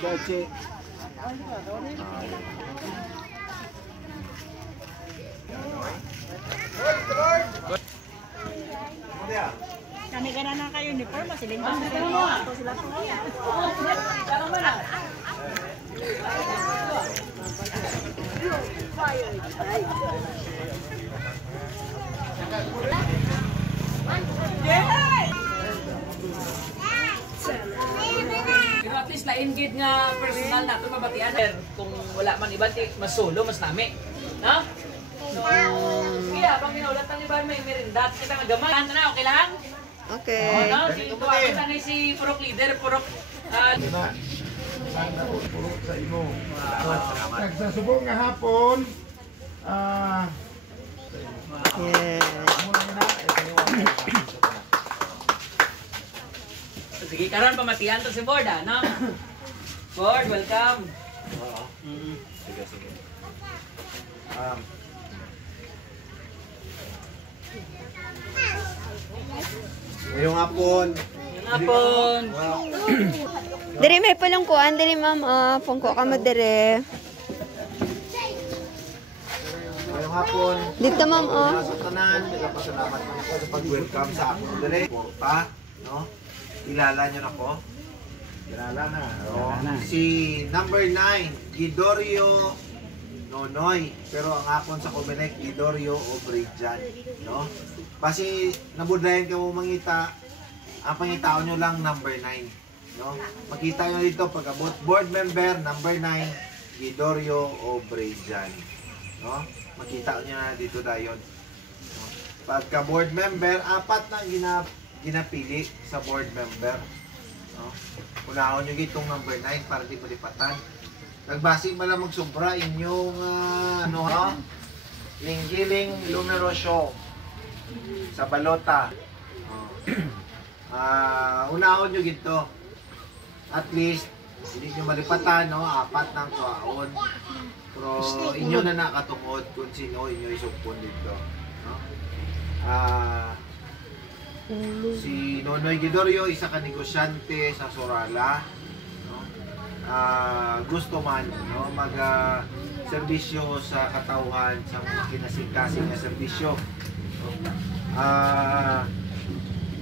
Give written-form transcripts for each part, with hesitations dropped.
Bache. Kami gana na kayo ni Paul, masilin ba sila? Sila po yan. Pero at least na-engage nga personal na ito mabatian. Kung wala man iba, mas solo, mas nami. No? So, kaya pang minaulat ng iba, may merindat. Kita nga gamay. Ano na, okay lang? Okay. O, no? Tuwagin na si Purok Leader, Purok... Puro sa imo. Nagsasubong nga hapon. Yes. Sige, karon pamatian to si Ford, no? Ford, welcome. Oo. Sige, sige. Ngayong hapon. Ngayong hapon. Diri may palungkuan diri ma'am. Pungko ka mo diri. Ngayong hapon. Dito ma'am Sa tanan, nagpasalamat man ako sa pag-welcome sa ako diri. Porta, no? Kilala niyo na ko? Kilala na. Si number 9, Gidorio Nonoy. Pero ang akon sa Comelec, Gidorio Obrijan, no? Kasi nabudayan ka mo mangita, ang pangitaon nyo lang number 9, no? Makita nyo dito pagkabot board member number 9, Gidorio Obrijan, no? Makita nyo na dito dayon, no? Pagka board member, 4 na ginapili sa board member, no? Unahon nyo itong number 9 para di malipatan. Nagbasig ba lang magsobra inyong ano ha? Linggiling numero show sa balota. Unahon nyo gito. At least hindi nyo malipatan, no? 4 ng kuwaon. Pero inyo na nakatungod kung sino inyo isugpon dito, no? Si Nonoy Gidorio, isa ka negosyante sa Sorala, no? Gusto man, no, mag serbisyo sa katauhan sa mga kinasingkasing na serbisyo, no?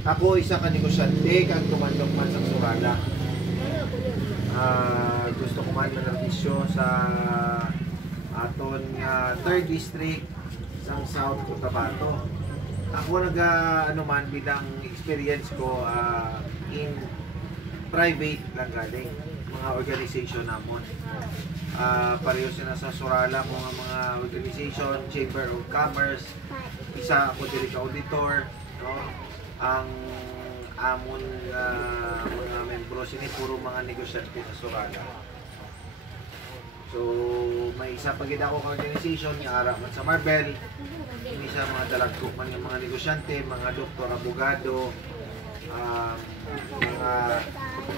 Ako isa ka negosyante kang tumandok man sa Sorala. Gusto ko man serbisyo sa aton 3rd district sa South Cotabato. Ako ano man bilang experience ko in private lang galing mga organization namon. Pareho sila sa Sorala mga organization, Chamber of Commerce. Isa ako diri ka auditor, no? Ang amon mga membro sini puro mga negosyante sa Sorala. So may isa pa gid ako ka organization nga ara man sa Marbel. Ini sa mga dalagko man ng mga negosyante, mga doktor, abogado, mga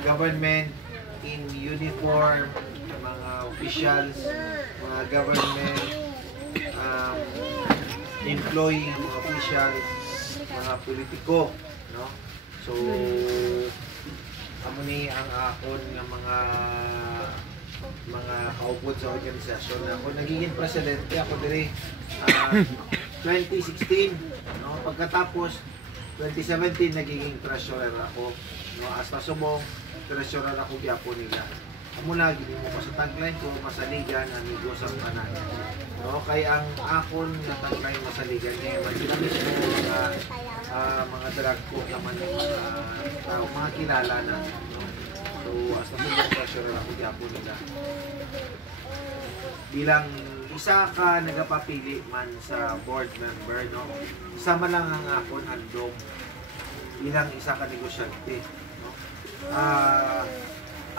government in uniform, mga officials, mga government employee, mga officials, mga politiko, no? So amo ni ang akon nga mga kaupod sa organisasyon. Ako nagiging presidente ako diri 2016, no? Pagkatapos 2017 nagiging treasurer ako, no? Hasta sumong treasurer ako gyapon nila. Amo na gid mo pa sa tagline ko masaligan amigo sa tanan, no? Kay ang akon nga tagline masaligan niya man sila mismo mga dragko naman mga tao mga kilala na, no? So hasta sumong treasurer ako gyapon nila. Bilang isa ka nagapapili man sa board member, no? Isa man lang ang akon andong bilang isa ka negosyante, no?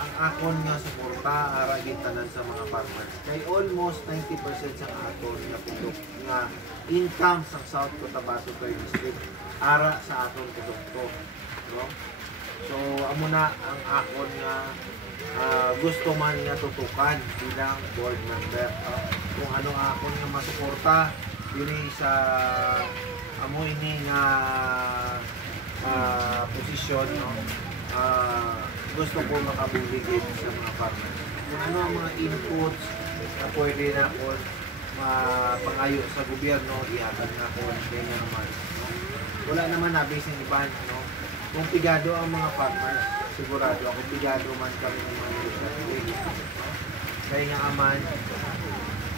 Ang akon nga suporta ara tanan sa mga farmers kay almost 90% sa akon nga product nga income sa South Cotabato District ara sa aton produkto, no? So amo na ang akon nga gusto man nga tutukan bilang board member, kung ano akon nga masuporta diri sa amo ini nga posisyon, no? Gusto ko makabuligid sa mga farmer. Kung ano ang mga inputs na pwede na ako pangayo sa gobyerno, ihatag na ako, kaya naman. No? Wala naman nabasing iban, no? Kung pigado ang mga farmers, sigurado ako pigado man kami ng mga legislative. No? Kaya nga aman,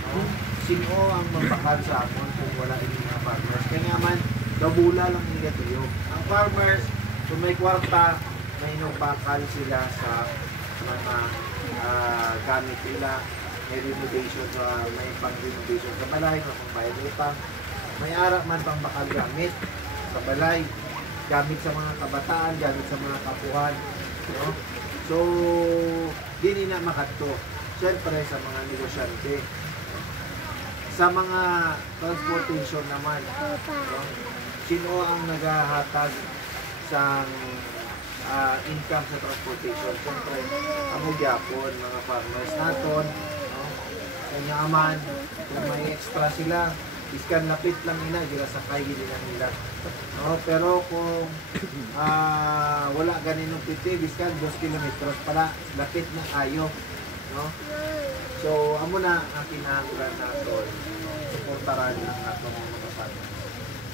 no? Sino ang magbakal sa amon kung wala yung mga farmers? Kaya nga man, dabula lang nila tuyo. Ang farmers, kung may kwarta, may bakal sila sa mga gamit nila. May renovation, may pang-renovation sa balay, may pang-bayad utang. May ara man pang bakal gamit sa balay, gamit sa mga kabataan, gamit sa mga kapuhan. No? So, di na makadto. Siyempre, sa mga negosyante. Sa mga transportation naman, no? Sino ang naghahatag sa income sa transportation? Siyempre, ang magyapon, mga farmers naton, no? Kanya aman, kung may extra sila, iskan lapit lang nila, sila sakay nila nila. No? Pero kung wala ganinong piti, iskan 2 kilometros para lapit na ayo. No? So, amo na ang kinahanglan natin, suportaran ang atong mga farmers.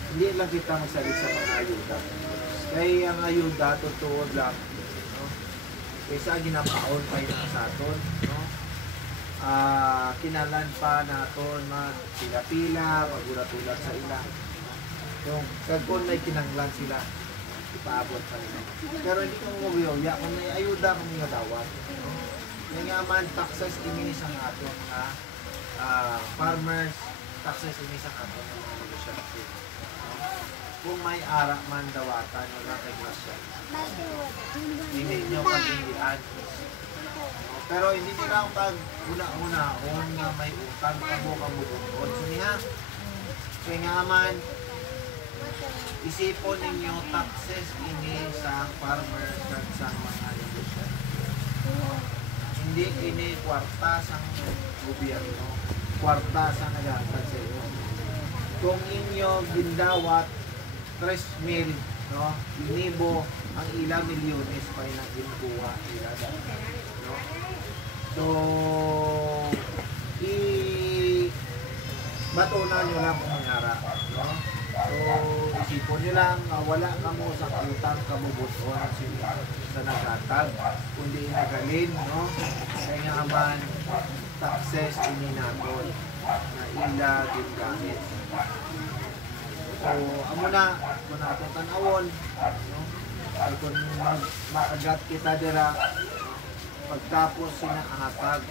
Hindi lang kita magsalit sa mga ayuda. Kaya ang ayuda, totoo lang. No? Kaysa ginapaon pa yun sa aton. No? Kinalan pa naton pila-pila, magulat-ulat sa ila. So, kung may kinanglan sila, ipaabot pa nila. Pero hindi ko umuwiya, kung may ayuda, kung may dawat. No? Kaya nga man, taxes inis ang aton na farmers, taxes inis ang aton ng mga negosyante. Kung may ara man dawatan, wala kay grasya. Hindi nyo pag-indian. Pero hindi nila ang pag una-unahon na may utang kamo-kamo-bukod. So niya, kaya nga man, isipon ninyo taxes ini sa farmers at sa mga negosyante. Hindi ini kwarta sa gobyerno, kwarta sa naghatag sa iyo. Kung inyo gindawat 3,000, no, inibo ang ilang milyones pa yung ginkuha nila. No? So, batunan nyo lang kung mangyara. No? So, isipon nyo lang, wala ka mo sa utang kabubuton sa naghatag, kundi nagalin, no? Kaya nga aman, taxes ininatol na ila gingamit. So, amo na itong tanawon, no? So, kung makagat kita dira, pagtapos sinahatag,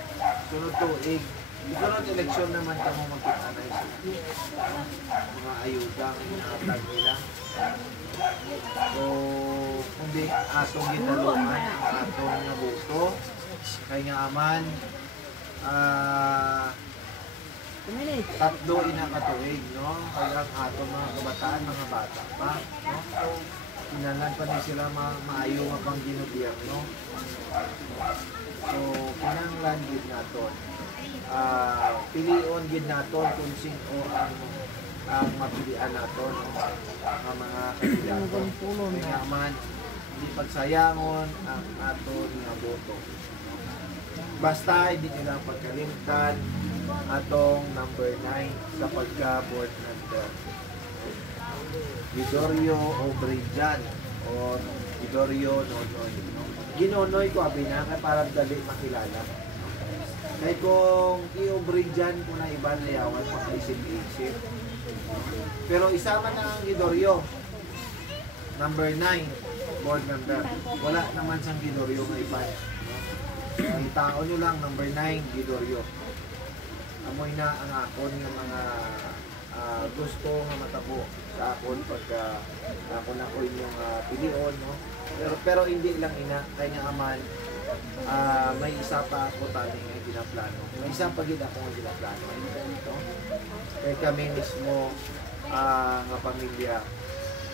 sunod tuig, sunod eleksyon naman ka mo magkita na mga ayudang inahatag nila. So, kundi atong gidalungan ang atong nabuto, kaya nga aman, tatlo inakatuig, no? Kaya ang atong mga kabataan, mga bata pa, no? Kinalan pa din sila maayo nga pang ginobierno. So, kinanglan gid naton. Pilion gid naton kung sino ang mapilian naton, ang mga kandidato. Kaya man, hindi pagsayangon ang aton nga boto. Basta hindi nila pagkalimtan atong number 9 sa pagka-board member. Gregorio Obrijan o Gregorio Nonoy. Ginonoy ko abi na kaya para dali makilala. Kaya kung i-Obrijan ko na iba na yawan pang-isip-isip. Pero isama na ang Gregorio. Number 9, board member. Wala naman sang Gregorio nga iba. Ang tao nyo lang, number 9, Gregorio. Amoy na ang akon ng mga gusto nga matabo sa akon pagka ako na ko inyong pilion, no? Pero hindi lang ina, kaya nga aman, may isa pa ako tani nga ginaplano. May isa pa gid ako nga ginaplano. Ito. Kaya kami mismo nga pamilya,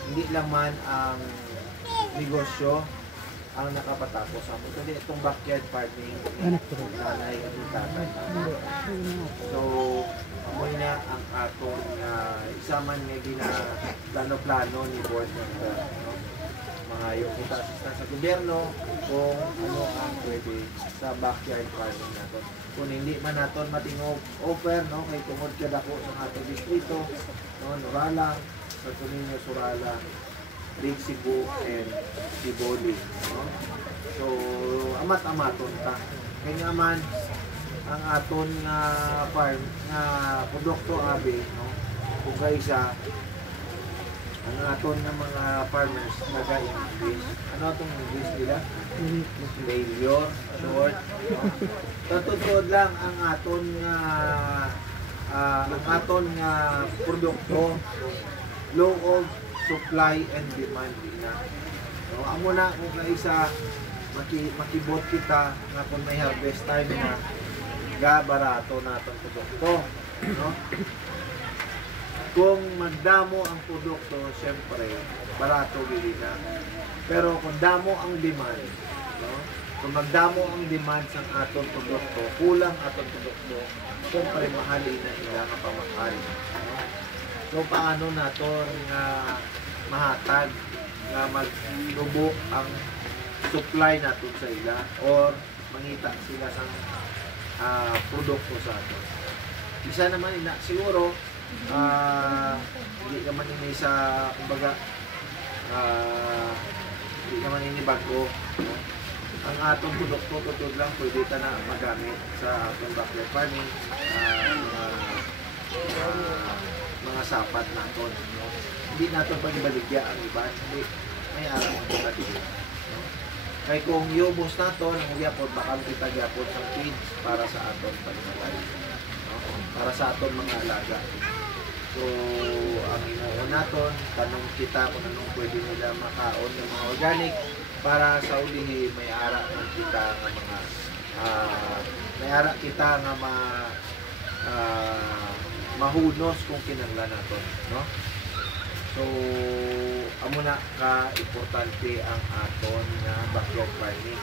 hindi lang man ang negosyo ang nakapatapos sa amin. Kundi itong backyard farming, nanay at tatay. So, amoy na ang atong isa man nga gina plano-plano ni board member. No? Mangayo kita assistance sa gobyerno kung ano ang pwede sa backyard farming natin. Kung hindi man natin matingog offer, no, kay tungod ka dako ng atong distrito, no, Nuralang, Santo Niño, Surala, Big Cebu, and Siboli. No? So, amat-amaton ta. Kaya naman, ang aton nga farm, nga produkto abi, no, kung kaisa, ang aton ng mga farmers nag-English. Ano itong English nila? Failure, short. Tatutod lang ang aton nga produkto, law of supply and demand na. So, amo na kung kaisa makibot kita nga kung may harvest time na ga barato na itong produkto. No? Kung magdamo ang produkto, siyempre, barato bili na. Pero kung damo ang demand, no? Kung magdamo ang demand sa atong produkto, kulang atong produkto, siyempre, mahalin na ila nga pamakal. No? So, paano nato nga mahatag nga maglubo ang supply natin sa ila or mangita sila sa produkto sa ato. Isa naman ina, siguro, hindi naman ini sa kumbaga hindi naman ini bago, no? Ang atong produkto tutod lang pwede ta na magamit sa atong backyard farming, mga sapat naton, no? Hindi natin pagbaligya ang iba, hindi may araw ang pagbaligya, no? Kaya kung iubos naton ang gyapon baka kita gyapon sa feeds para sa aton pagmalay, no? Para sa aton mga alaga. So, ang inuun natin, tanong kita kung anong pwede nila makaon ng mga organic para sa ulihi may ara ng kita ng mga may ara kita nga mahunos kung kinanglan natin, no? So, amo na ka importante ang aton nga backyard farming.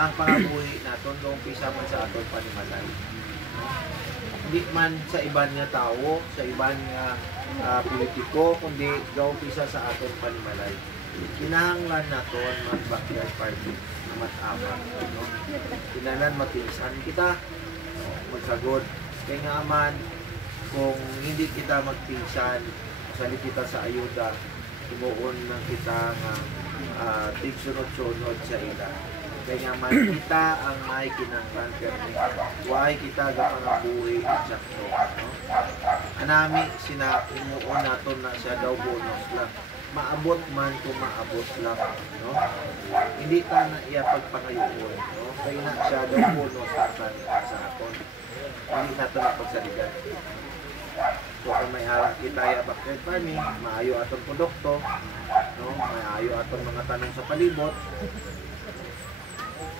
Ang pangabuhi naton doon pisa man sa aton panimalay, no? Hindi man sa iban nga tao, sa iban nga politiko, kundi gaw-pisa sa aton panimalay. Kinahanglan naton mag-backyard farming na mat-ama, no? Kinahanglan mapinsan kita, no? Magsagod. Kaya nga man, kung hindi kita magpinsan, sali kita sa ayuda, tumuon ng kita nga tigsunod-sunod sa ila. Kaya nga man kita ang may kinanglan permi. Huwag kita gapangabuhi at sakto. No? Anami, inuon natin na siya daw bonus lang. Maabot man kung maabot lang. No? Hindi ta na iya pagpangayoon. No? Kaya na siya daw bonus sa aton. Hindi natin na pagsaligan. So kung may harap kita ya backyard farming, maayo atong produkto, no? Maayo atong mga tanong sa palibot,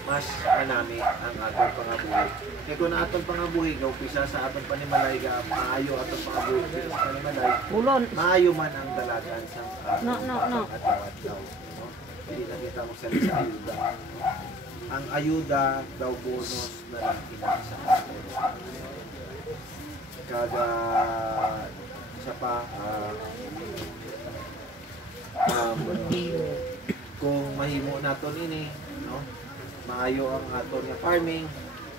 mas manami ang atong pangabuhi. Kaya kung atong pangabuhi, gaupisa sa atong panimalay, maayo atong pangabuhi sa panimalay, maayo man ang dalagan sa atawat-taw. No? Hindi na kita magsalita sa ayuda. Ang ayuda daw bonus na lang kinasa atin. Kada isa pa, kung mahimo naton ini, no? Maayo ang aton nga farming,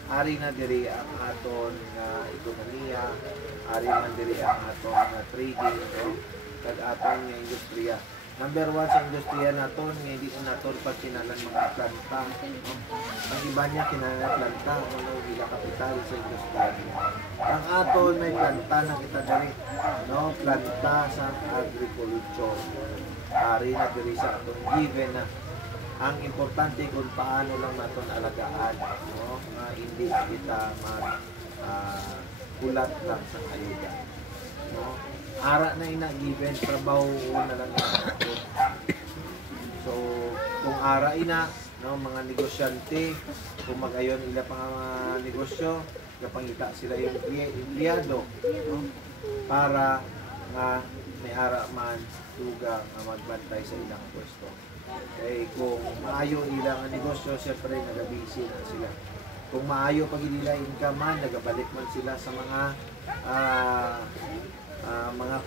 ari na diri ang aton nga ekonomiya, ari man diri ang aton nga trading, no? Kag aton nga industriya. Number 1 sa industriya naton nga hindi naton pagkinalan mga planta, no? Ang iba niya kinalan planta, ano gila kapital sa industriya. Ang aton may planta na kita diri, no? Planta sa agriculture. Ari na diri sa aton given na ang importante kung paano lang natin alagaan, no? Nga hindi kita kulat lang sa ayuda, no? Ara na ina given trabaho na lang natin. So kung ara ina, no, mga negosyante kung magayon ila pang negosyo kapangita sila yung empleyado, no? Para nga may ara man tugang magbantay sa ilang pwesto. Kaya kung maayo ilang negosyo, siyempre nagabisi na sila. Kung maayo pag nila income man, nagabalik man sila sa mga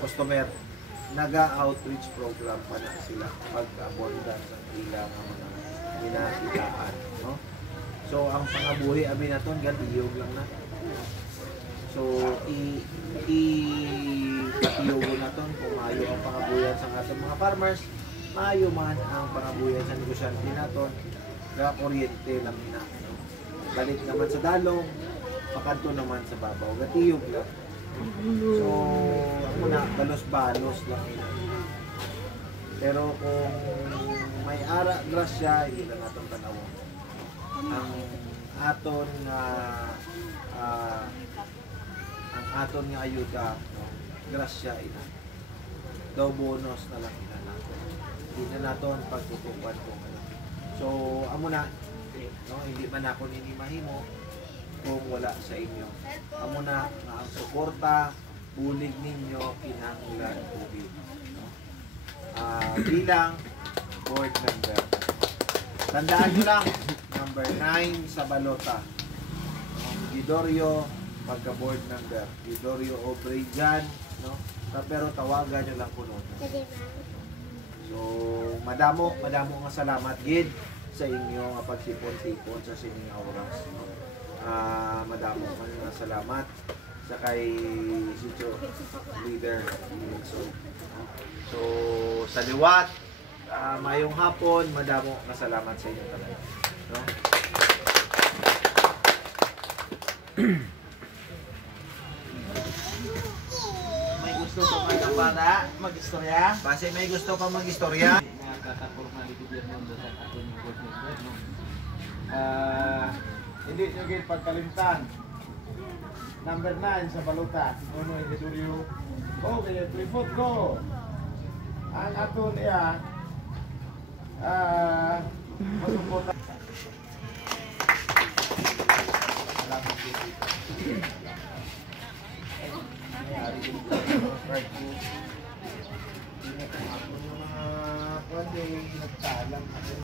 customer. naga-outreach program pa na sila pag-abundance ang ilang mga ginakitaan, no? So ang pangabuhi amin naton gatiyog lang na. So patiyog naton kung maayo ang pangabuhian sa atong mga farmers, maayo man ang pangabuhian sa negosyante naton, ga kuryente lang na, no? Balik naman sa dalong, pakanto naman sa babaw, gatiyog lang. So ako na balos-balos lang ina. Pero kung may ara grasya, hindi lang atong tanawon. Ang aton nga ang aton nga ayuda, no, grasya ina. Daw bonus na lang ina naton. Hindi na naton pagtutukan kung ano. So amo na, no, hindi man ako nini mahimo kung wala sa inyo. Amo na nga ang suporta bulig ninyo kinahanglan tubig, no? Bilang board member. Tandaan nyo lang, number 9 sa balota. Gidorio, pagka-board member. Gidorio Obrey dyan, no? Pero tawagan nyo lang kuno. So, madamo nga salamat, Gid, sa inyo nga pagsipon-sipon sa sining oras. No? Madamo nga salamat sa kay Sitio Leader. So, sa liwat, mayong hapon, madamo nga salamat sa inyo talaga. No? May gusto pa mga bata mag-istorya? Base may gusto pa mag-istorya? Hindi nyo gate pagkalimtan. Number 9 sa balota. Ano yung Gidorio? Okay, play-foot ko. Ang ato niya, masuporta. Salamat dito. Nangyari dito. Hindi na kung ako yung mga pwede nagtalang.